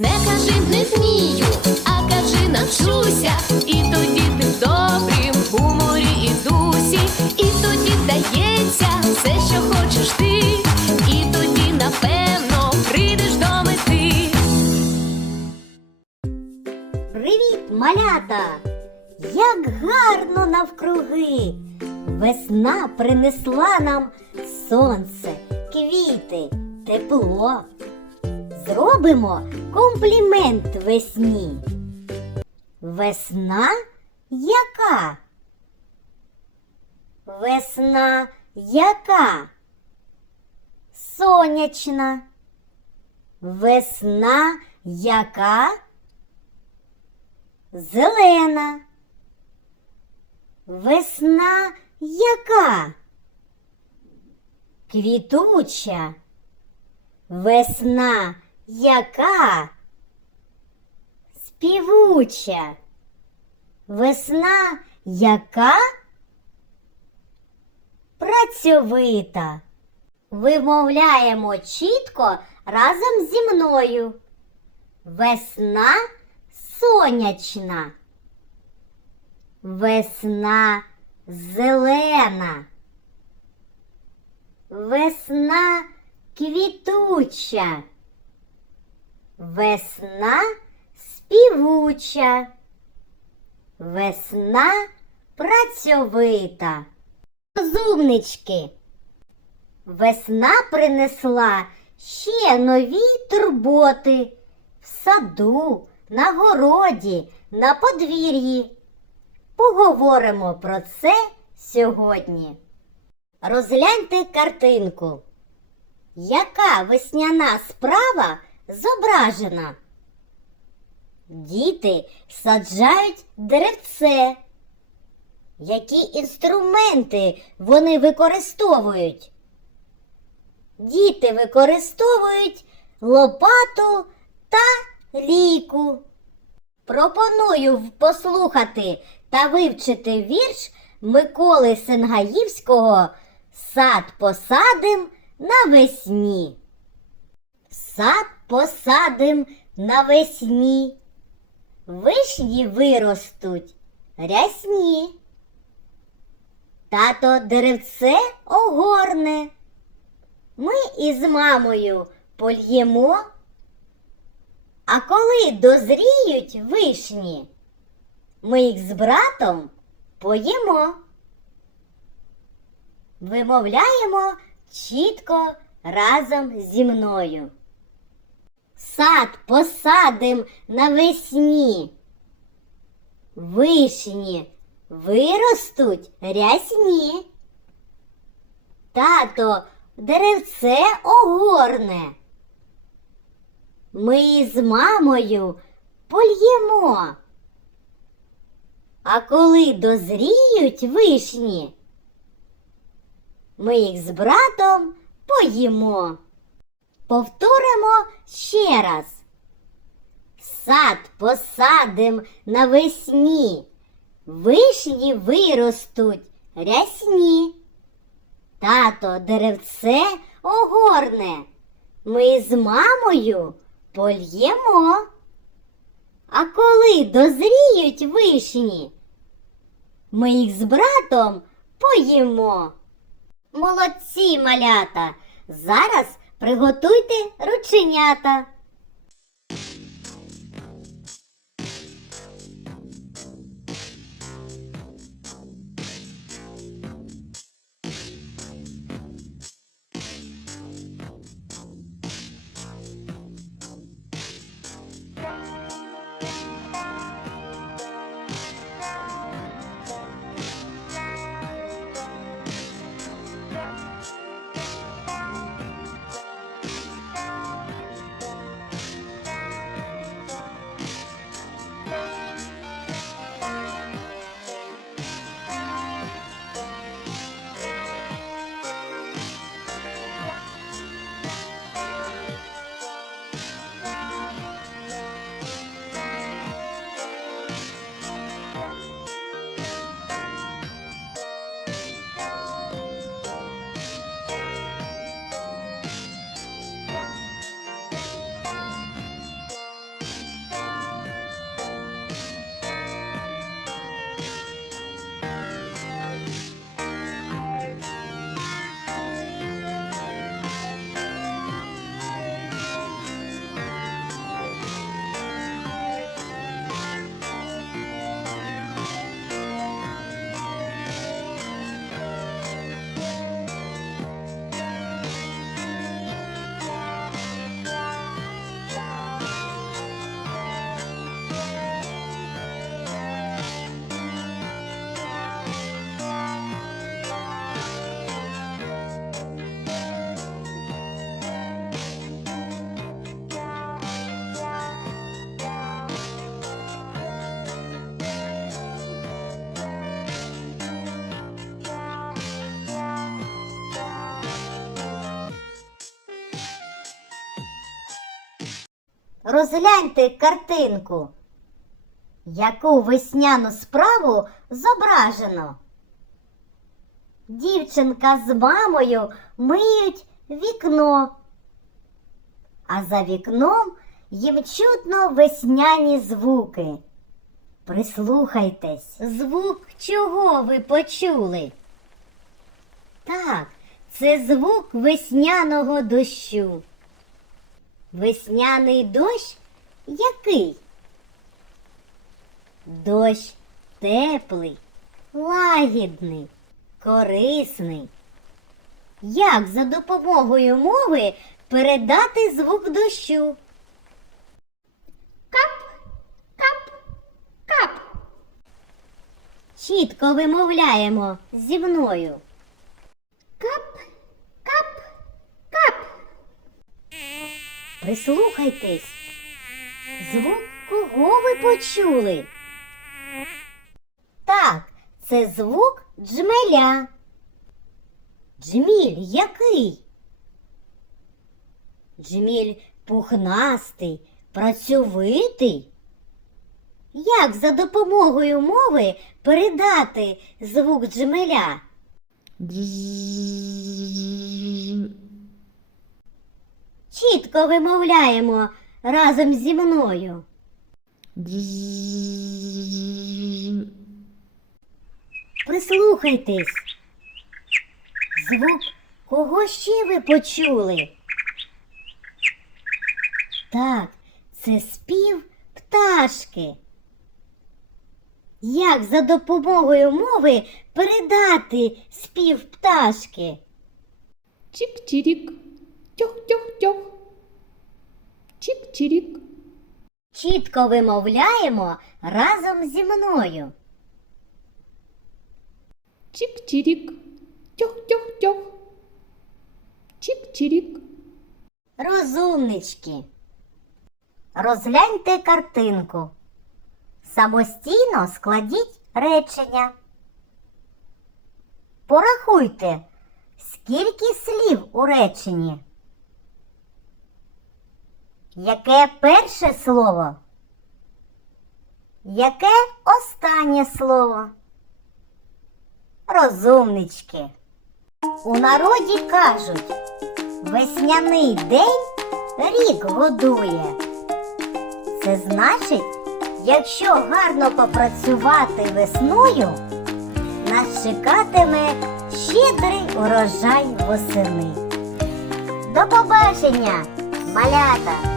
Не кажи не вмію, а кажи навчуся. І тоді ти в добрім гуморі і дусі, і тоді вдається все, що хочеш ти, і тоді, напевно, прийдеш до мети. Привіт, малята! Як гарно навкруги! Весна принесла нам сонце, квіти, тепло. Зробимо комплімент весні. Весна яка? Весна яка? Сонячна. Весна яка? Зелена. Весна яка? Квітуча. Весна яка? Співуча. Весна яка? Працьовита. Вимовляємо чітко разом зі мною. Весна сонячна. Весна зелена. Весна квітуча. Весна співуча. Весна працьовита. Розумнички. Весна принесла ще нові турботи в саду, на городі, на подвір'ї. Поговоримо про це сьогодні. Розгляньте картинку. Яка весняна справа зображена? Діти саджають деревце. Які інструменти вони використовують? Діти використовують лопату та лійку. Пропоную послухати та вивчити вірш Миколи Сенгаївського Сад посадим навесні. Сад посадим навесні. Вишні виростуть рясні. Тато деревце огорне. Ми із мамою польємо. А коли дозріють вишні, ми їх з братом поїмо. Вимовляємо чітко разом зі мною. Сад посадим навесні. Вишні виростуть рясні. Тато деревце огорне. Ми з мамою польємо. А коли дозріють вишні, ми їх з братом поїмо. Повторимо ще раз. Сад посадим навесні, вишні виростуть рясні. Тато деревце огорне. Ми з мамою польємо. А коли дозріють вишні, ми їх з братом поїмо. Молодці малята! Зараз приготуйте рученята. Розгляньте картинку. Яку весняну справу зображено? Дівчинка з мамою миють вікно, а за вікном їм чутно весняні звуки. Прислухайтесь, звук чого ви почули? Так, це звук весняного дощу. Весняний дощ який? Дощ теплий, лагідний, корисний. Як за допомогою мови передати звук дощу? Кап, кап, кап. Чітко вимовляємо зі мною. Кап, кап, кап. Прислухайтесь. Звук кого ви почули? Так, це звук джмеля. Джміль який? Джміль пухнастий, працьовитий. Як за допомогою мови передати звук джмеля? Чітко вимовляємо разом зі мною. Прислухайтесь. Звук кого ще ви почули? Так, це спів пташки. Як за допомогою мови передати спів пташки? Чик-чирик, тьох-тьох-тьох. Чик-чирик, Чітко вимовляємо разом зі мною. чик-чирик, тьох-тьох-тьох. Чик-чирик, Розумнички. Розгляньте картинку. Самостійно складіть речення. Порахуйте, скільки слів у реченні. Яке перше слово? Яке останнє слово? Розумнички. У народі кажуть, весняний день рік годує. Це значить, якщо гарно попрацювати весною, нас чекатиме щедрий урожай восени. До побачення, малята!